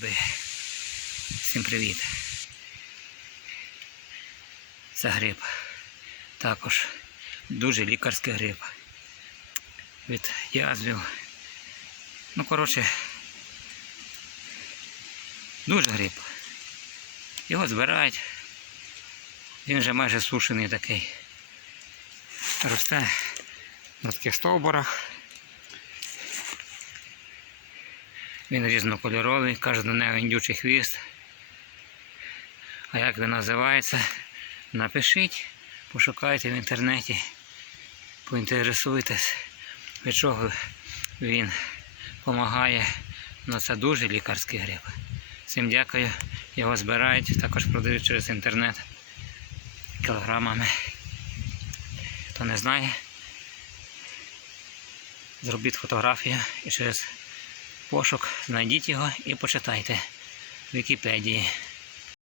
Би. Всім привіт. Це гриб. Також дуже лікарський гриб. Від язвів. Ну, коротше, дуже гриб. Його збирають. Він вже майже сушений такий. Росте на таких стовбурах. Він різнокольоровий, каже до нього індючий хвіст. А як він називається? Напишіть, пошукайте в інтернеті, поінтересуйтесь, від чого він допомагає. Ну це дуже лікарський гриб. Всім дякую. Його збирають, також продають через інтернет кілограмами. Хто не знає, зробіть фотографію і через пошук знайдіть його і почитайте в Вікіпедії.